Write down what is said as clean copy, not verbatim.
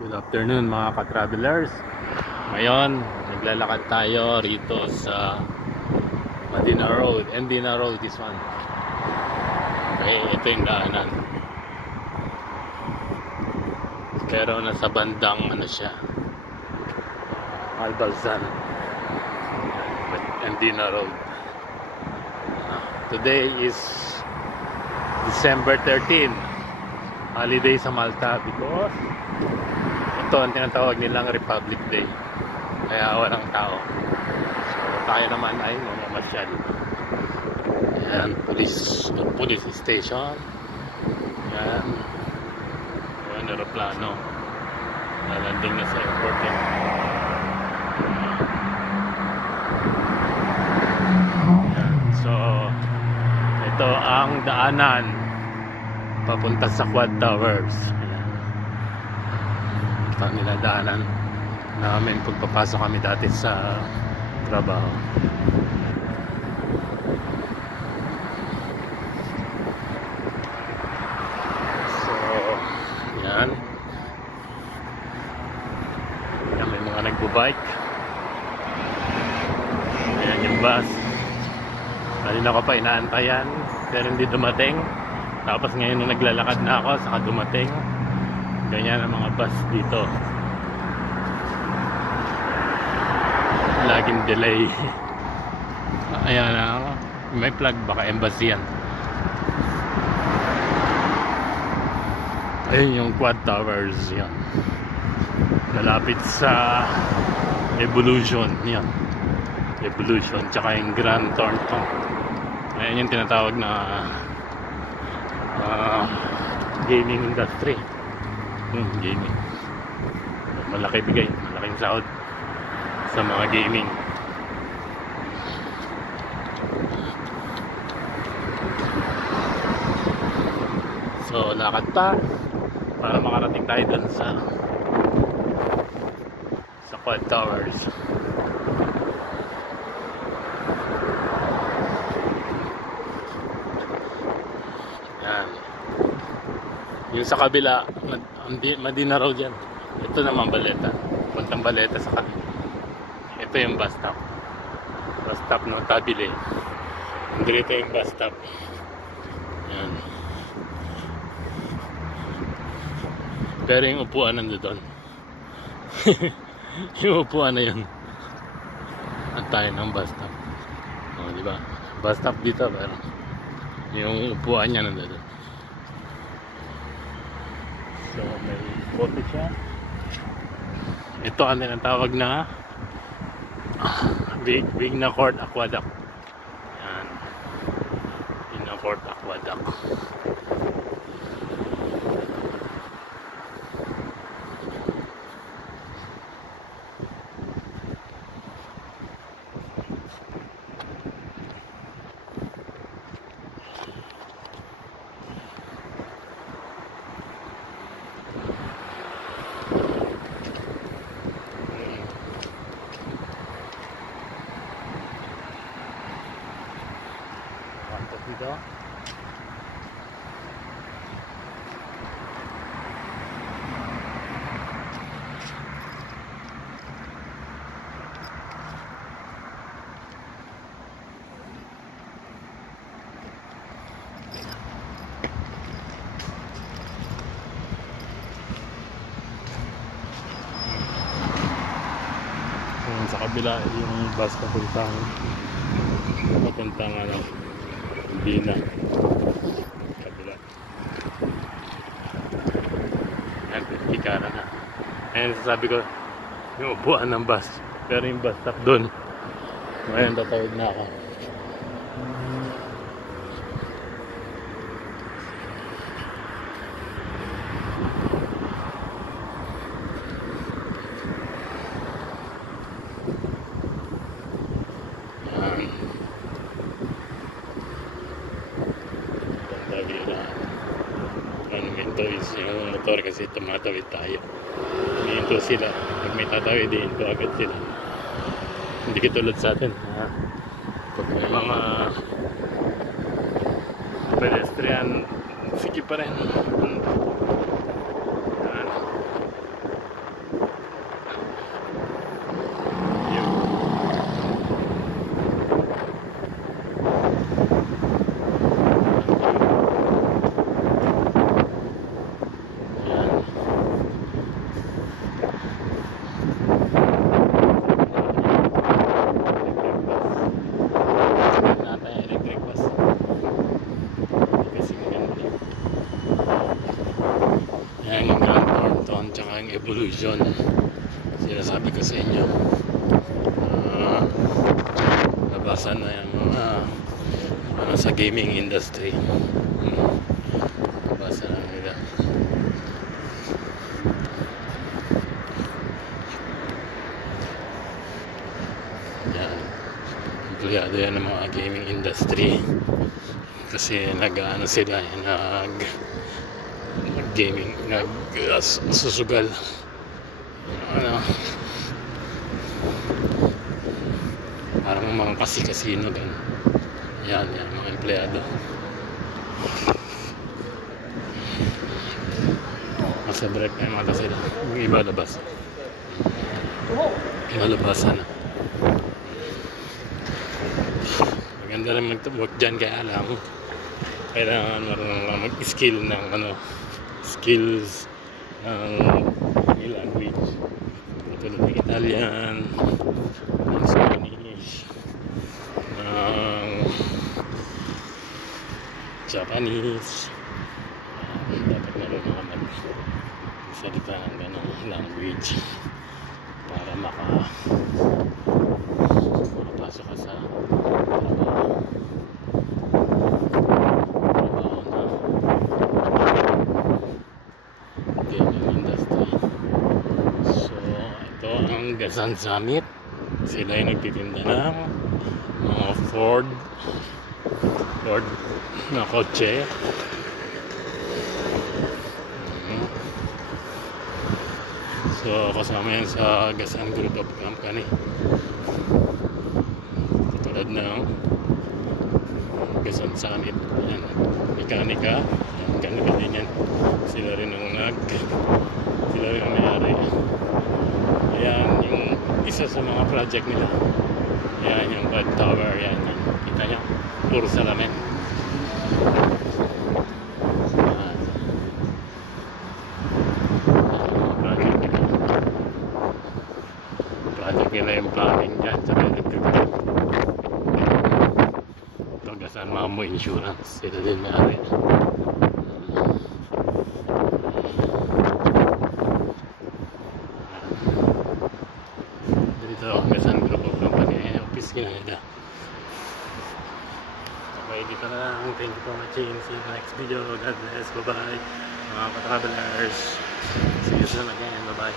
Good afternoon mga ka-travelers. Ngayon, naglalakad tayo rito sa Medina Road, Medina Road, this one. Okay, ito yung daanan. Pero nasa bandang ano siya, Albalzan, Medina Road. Today is December 13, holiday sa Malta because ito ang tinatawag nilang Republic Day, kaya walang tao. So tayo naman ay mamamasyal. Ayan, police station. Ayan, ayan, aeroplano nalanding na sa airport eh. Ayan, so ito ang daanan papunta sa Quad Towers. Ito ang niladaanan namin pagpapasok kami dati sa trabaho. So yan, yan may mga nagbubike. Ayan yung bus, kanina ko pa inaantayan pero hindi dumating. Tapos ngayon na naglalakad na ako saka dumating. Ganyan ang mga bus dito, laging delay. Ayan na, may flag, baka embassy yan. Ayun yung Quad Towers yan, malapit sa Evolution yan. Evolution, tsaka yung Grand Thornton. Ayan yung tinatawag na gaming industry. Gaming, malaki bigay, malaking sahod sa mga gaming. So lakad pa para makarating tayo dun sa Quad Towers. Yan, yung sa kabila Medina Road yan. Ito naman Baleta, puntang Baleta sa kabila. Ito yung bus stop, ng Tabile. Dito yung bus stop. Yan, pero yung upuan nandoon. Yung upuan na yun at tayo ng bus stop. Diba? Bus stop dito pero yung upuan niya nandoon. So may bote siya. Ito ang tinatawag na Vignacourt Aqueduct. Yan, Vignacourt Aqueduct. Dito. Sa kabila yung bus papuntang ano, Medina kabila. Ayan, ikara na. Ayan, sasabi ko yung upuan ng bus, pero yung bus stop dun. Ngayon tatawid na ako. Monumento is yung motor kasi tumatawid tayo. Hinto sila. Pag may tatawid, hinto agad sila. Hindi katulad sa atin. Pag may mga pedestrian, sige pa rin. ng Grant Thornton tsaka yung Evolution. Sinasabi ko sa inyo, nabasa na yung mga sa gaming industry. Nabasa na nila. Yan, empleyado yan ng mga gaming industry kasi nag-ano sila, nag-gaming, nag-susugal, parang mga kasi-casino gan. Yan, mga empleyado. Nasa break na yung mata sila. Yung iba labas. Malabasan na. Maganda rin mag-work dyan, kaya alam kailangan marunong lang mag-skill ng skills ng language. Tulad ng Italian, ng Spanish, ng Japanese. Dapat marunong ka magsalita ng ganong language para makapasok ka sa Gasan Summit. Sila yung nagtitinda ng mga Ford na kotse. So kasama yan sa Gasan Group of Company. Katulad ng Gasan Summit. Yan, mekanika. Ganun din yan. Sila rin ang may-ari. Ayan yung isa sa mga project nila. Ayan yung Bad Tower. Ayan. Kita nyo? Puro salamin. Project nila yung plumbing dyan sa electric. Ito Gasan Mamo Insurance. Sila din may-ari. Gasan Group of Company, office nila. Okay, dito na lang. Thank you for watching. See you in the next video. God bless. Bye-bye. Mga ka-travelers. See you soon again. Bye-bye.